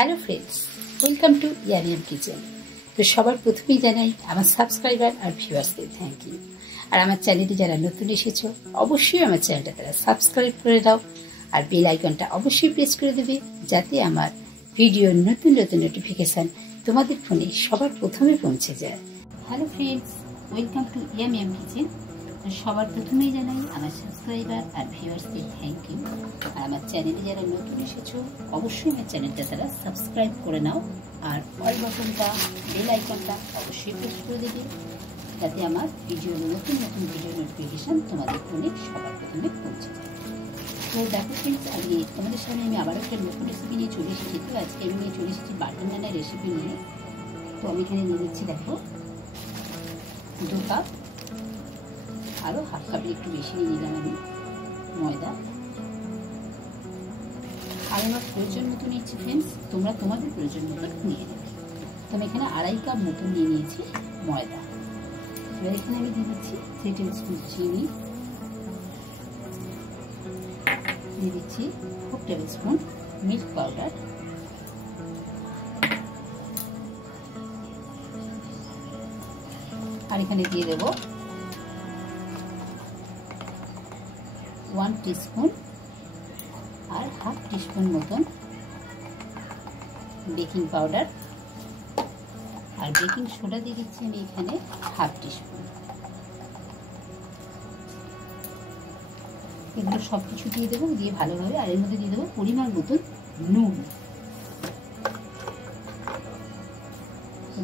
Hello friends, welcome to ইয়ারিয়াম kitchen. তো সবার প্রথমেই জানাই আমার সাবস্ক্রাইবার আর ভিউয়ার্সদের থ্যাংক ইউ। আর আমার চ্যানেলে যারা নতুন এসেছো অবশ্যই আমার চ্যানেলটা তারা সাবস্ক্রাইব করে দাও আর বেল আইকনটা অবশ্যই প্রেস করে দেবে, যাতে আমার ভিডিওর নতুন নতুন নোটিফিকেশান তোমাদের ফোনে সবার প্রথমে পৌঁছে যায়। হ্যালো ফ্রেন্ডস, ওয়েলকাম টু ইয়ারিয়াম কিচেন। সবার প্রথমেই জানাই আমার সাবস্ক্রাইবার আর ভিউয়ার্সদের থ্যাংক ইউ। আর আমার চ্যানেলে যারা নতুন এসেছো অবশ্যই আমার চ্যানেলটা তারা সাবস্ক্রাইব করে নাও আর অল বাটনটা বেল আইকনটা অবশ্যই প্রেস করে দেবে, যাতে আমার নতুন নতুন ভিডিও নোটিফিকেশান তোমাদের ফোনে সবার প্রথমে পৌঁছে যায়। তো দেখো ফ্রেন্ডস, আজকে তোমাদের সামনে আমি আবার একটা নতুন রেসিপি নিয়ে চলে এসেছি। তো আজকে আমি নিয়ে চলে এসেছি বাটার নানের রেসিপি নিয়ে। তো আমি এখানে নিয়ে নিচ্ছি, দেখো 2 কাপ, আরও হাফ কাপের একটু বেশি নিয়ে নিলাম আমি ময়দা। আর আমার প্রয়োজন মতো নিচ্ছি ফ্রেন্ডস, তোমরা তোমাদের প্রয়োজন মতো নিয়ে নেবে। তো আমি এখানে 2.5 কাপ মতো নিয়ে নিয়েছি ময়দা। এবার এখানে আমি দিয়ে দিচ্ছি 3 টেবিল স্পুন চিনি, দিয়ে দিচ্ছি 4 টেবিল স্পুন মিল্ক পাউডার, আর এখানে দিয়ে দেবো 1 টিস্পুন আর হাফ টিস্পুন মতন বেকিং পাউডার, আর বেকিং সোডা দিয়ে দিচ্ছি আমি এখানে হাফ টিস্পুন। এগুলো সব কিছু দিয়ে দেবো, দিয়ে ভালোভাবে, আর এর মধ্যে দিয়ে দেবো পরিমাণ মতন নুন।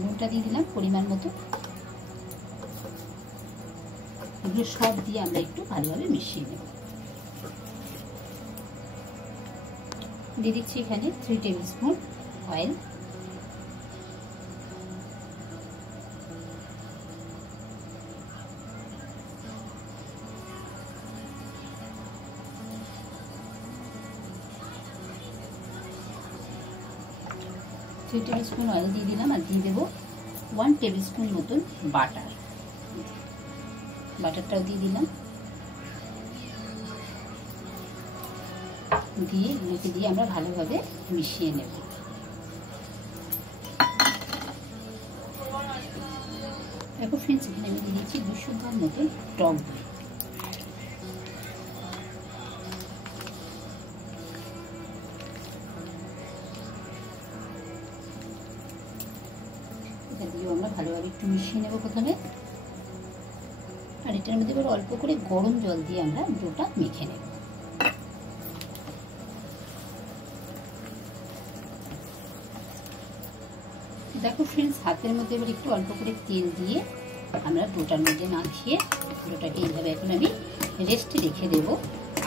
নুনটা দিয়ে দিলাম পরিমাণ মতো। এগুলো সব দিয়ে আমরা একটু ভালোভাবে মিশিয়ে নেব। দিয়ে দিচ্ছি এখানে 3 টেবিল স্পুন অয়েল, অয়েল দিয়ে দিলাম, আর দিয়ে দেবো 1 টেবিল স্পুন মতন বাটার। বাটারটাও দিয়ে দিলাম, দিয়ে এগুলোকে দিয়ে আমরা ভালোভাবে মিশিয়ে নেব। দেখো ফ্রেন্ডস, এখানে আমি দিয়ে দিচ্ছি 200 গ্রাম মতন টক দই। এটা দিয়েও আমরা ভালোভাবে একটু মিশিয়ে নেব প্রথমে। আর এটার মধ্যে এবার অল্প করে গরম জল দিয়ে আমরা ডোটা মেখে নেব। দেখো ফ্রেন্ডস, হাতের মধ্যে এবার একটু অল্প করে তেল দিয়ে আমরা ডোটার মধ্যে মাখিয়ে ডোটাকে এইভাবে এখন আমি রেস্টে রেখে দেবো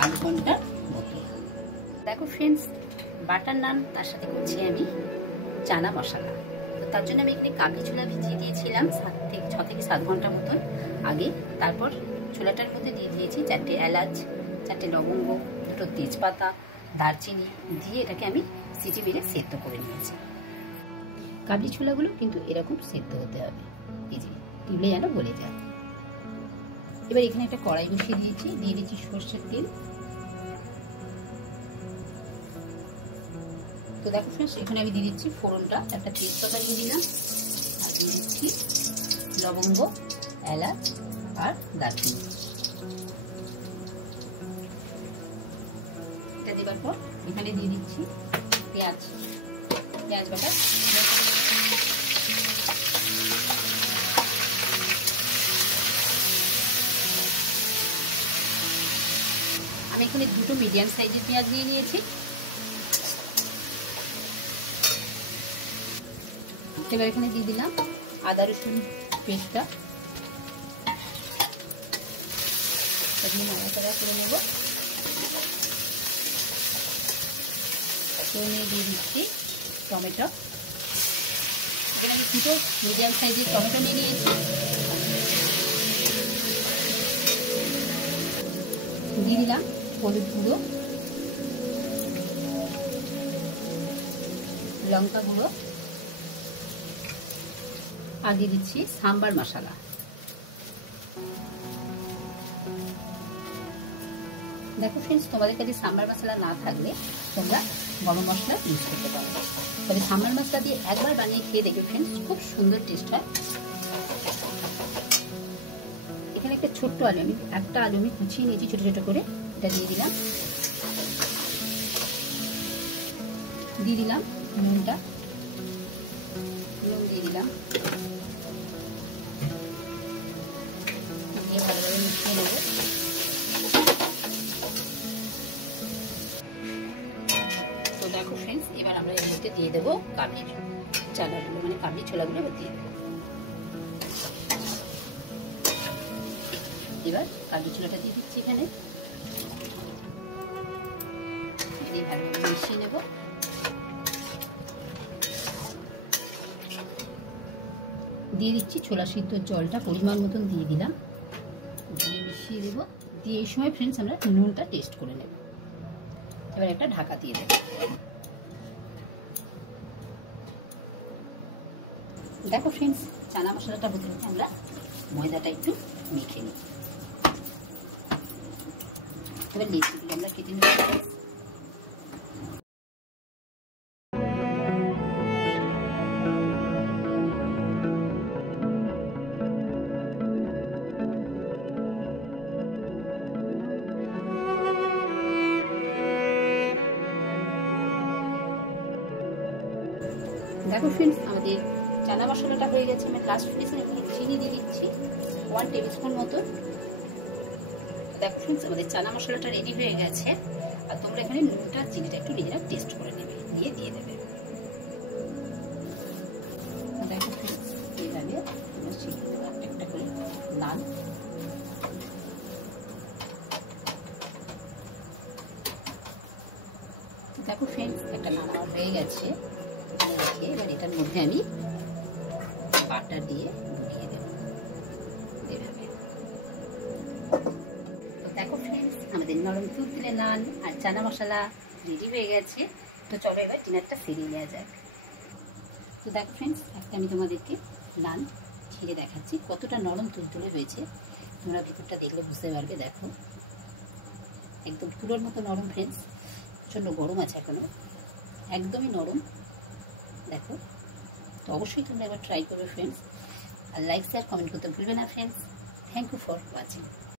8 ঘন্টার মতো। দেখো ফ্রেন্ডস, বাটার নান তার সাথে করছি আমি চানা মশলা। তো তার জন্য আমি এখানে কাবলি ছোলা ভিজিয়ে দিয়েছিলাম 6 থেকে 7 ঘন্টা মতন আগে। তারপর ছোলাটার মধ্যে দিয়ে দিয়েছি 4টে এলাচ, 4টে লবঙ্গ, 2টো তেজপাতা, দারচিনি দিয়ে এটাকে আমি সিটি মেরে সেদ্ধ করে নিয়েছি। কাবলি ছোলাগুলো কিন্তু এরকম সেদ্ধ হতে হবে, এই যে টিপলে যেন গলে যায়। এবার এখানে একটা কড়াই বসিয়ে দিয়েছি, দিয়ে দিচ্ছি সরষের তেল। তো দেখো ফ্রেন্ডস, এখানে আমি দিয়ে দিচ্ছি ফোড়নটা, একটা তেজপাতা দিয়ে দিলাম, আর দিয়ে দিচ্ছি লবঙ্গ, এলাচ আর দারচিনি। এটা দেওয়ার পর এখানে দিয়ে দিচ্ছি পেঁয়াজ বাটা। আমি এখানে 2টো মিডিয়াম সাইজের পেঁয়াজ নিয়ে নিয়েছি। এবার এখানে দিয়ে দিলাম আদা রসুন পেস্টটা, দিয়ে নাড়াচাড়া করে নেব। তো দিয়ে দিচ্ছি টমেটো। এখানে আমি 2টো মিডিয়াম সাইজের টমেটো নিয়ে নিয়েছি। দিয়ে দিলাম হলুদ গুঁড়ো, লঙ্কা গুঁড়ো, আর দিয়ে দিচ্ছি সাম্বার মশলা। দেখো ফ্রেন্ডস, তোমাদের কাছে সাম্বার মশলা না থাকলে তোমরা গরম মশলা ইউজ করতে পারো। তবে সাম্বার মশলা দিয়ে একবার বানিয়ে খেয়ে দেখবে ফ্রেন্ডস, খুব সুন্দর টেস্ট হয়। এখানে একটা ছোট্ট আলু, একটা আলু আমি কুচিয়ে নিয়েছি ছোট ছোট করে, এটা দিয়ে দিলাম। দিয়ে দিলাম নুনটা, নুন দিয়ে দিলাম, দিয়ে ভালোভাবে মিশিয়ে নেব। তো দেখো ফ্রেন্ডস, এবার আমরা এর মধ্যে দিয়ে দেবো কাবলির চানাগুলো, মানে কাবলি ছোলাগুলো এবার দিয়ে দেবো। এবার কাবলি ছোলাটা দিয়ে দিচ্ছি এখানে, দিয়ে ভালোভাবে মিশিয়ে নেব। দিয়ে দিচ্ছি ছোলা সিদ্ধ জলটা পরিমাণ মতন দিয়ে দিলাম, দিয়ে মিশিয়ে দেবো। দিয়ে এই সময় ফ্রেন্ডস আমরা নুনটা টেস্ট করে নেব। এবার একটা ঢাকা দিয়ে দেব। দেখো ফ্রেন্ডস, চানা মশলাটা হতে হতে আমরা ময়দাটা একটু মেখে নিই। এবার লেচিগুলো আমরা কেটে নেব। দেখো ফ্রেন্ডস, আমাদের চানা মশলাটা হয়ে গেছে। আমি লাস্ট ফেসে এখানে চিনি দিয়ে দিচ্ছি 1 টেবিল স্পুন মতো। দেখো ফ্রেন্ডস, আমাদের চানা মশলাটা রেডি হয়ে গেছে। আর তোমরা এখানে নুনটা চিনিটা একটু নিজেরা টেস্ট করে নেবে, দিয়ে দেবে। দেখো ফ্রেন্ডস, এইভাবে একটা করে লাল দেখো ফ্রেন্ডস, একটা নানা হয়ে গেছে। এবার এটার মধ্যে আমি বাটার দিয়ে ঢুকিয়ে দেব এভাবে। তো দেখো ফ্রেন্ডস, আমাদের নরম তুলতুলে নান আর চানা মশলা রেডি হয়ে গেছে। তো চলো এবার ডিনারটা সেরিয়ে নেওয়া যাক। তো দেখো ফ্রেন্ডস, একটা আমি তোমাদেরকে নান ছিঁড়ে দেখাচ্ছি কতটা নরম তুলতুলে হয়েছে। তোমরা ভিতরটা দেখলে বুঝতে পারবে। দেখো একদম তুলোর মতো নরম ফ্রেন্ডস, প্রচণ্ড গরম আছে এখনো, একদমই নরম। দেখো, তো অবশ্যই তোমরা একবার ট্রাই করবে ফ্রেন্ডস। আর লাইক শেয়ার কমেন্ট করতে ভুলবে না friends. Thank you for watching.